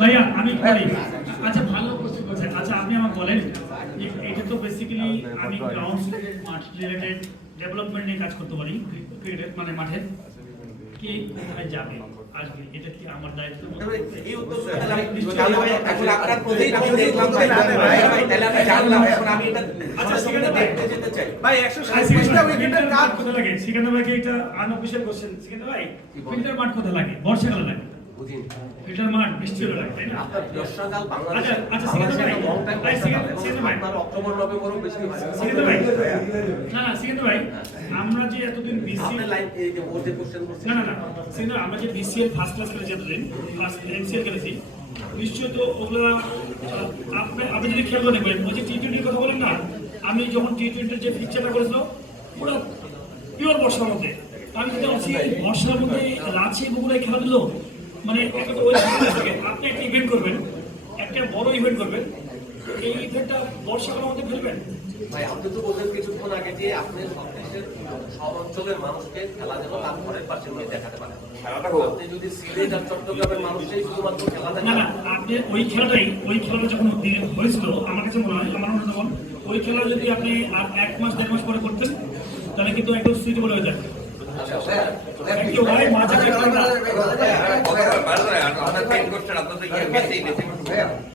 ভাইয়া আমি বলি, আচ্ছা ভালো কোশ্চেন করছেন। আচ্ছা আপনি আমাকে বলেন, এটা তো বেসিক্যালি আমি গ্রাউন্ড মাঠ রিলেটেড ডেভেলপমেন্ট নিয়ে কাজ করতে পারি, ক্রিকেট মানে মাঠে কে কোথায় যাবে আসবে, এটা কি আমার দায়িত্ব? এই উত্তরটা তাহলে ভাই এখন আপনার প্রতিই তো দেখলাম ভাই ভাই তাহলে আমি জানলাম এখন আমি এটা আচ্ছা সেখানে দেখতে যেতে চাই ভাই 127টা উইকেটের কাজ কোথায় লাগে? সেখানে ভাই এটা আনঅফিশিয়াল কোশ্চেন। সেখানে ভাই ফিল্টার মাঠ কোথায় লাগে? বর্ষাকালে লাগে। বুঝিনি ফিল্টার মাঠ বৃষ্টি হলে লাগে, তাই না? আপনার বর্ষাকাল বাংলাদেশে আচ্ছা সেখানে ভাই সেখানে ভাই আপনার অক্টোবর নভেম্বরও বেশি হয় সেখানে ভাই না সেখানে ভাই আমরা যে এতদিন বিসি আপনি লাইন এই যে ওর যে কোশ্চেন করছেন না সেখানে আমরা যে বিসিএল ফার্স্ট ক্লাস খেলেছি এতদিন, ফার্স্ট এনসিএল খেলেছি, নিশ্চয়ই তো ওগুলা আপনি যদি খেলবো দেখবেন ওই যে টি-20 কথা বলেন না, আমি যখন টি-20 যে পিকচারটা করেছিল পুরো পিওর বর্ষার মধ্যে, আমি যদি বলছি বর্ষার মধ্যে রাঁচি বগুড়ায় খেলা দিল মানে একটা ওই থেকে আপনি একটা ইভেন্ট করবেন, একটা বড় ইভেন্ট করবেন, এই ইভেন্টটা বর্ষাকালের মধ্যে ফেলবেন। ভাই আপনি তো বললেন কিছুক্ষণ আগে যে আপনি সব দেশের সব অঞ্চলের মানুষকে খেলা যেন তার ঘরের পাশে নিয়ে দেখাতে পারেন। আপনি যদি সিলেট আর চট্টগ্রামের মানুষকেই শুধুমাত্র খেলা না দেখেন আপনি ওই খেলাটা যখন হয়েছিল আমার কাছে মনে হয় আমার মনে তখন ওই খেলা যদি আপনি আর 1 মাস 1.5 মাস পরে করতেন তাহলে কিন্তু একদম সুইটেবল হয়ে যায়। একটু ভাই মাঝে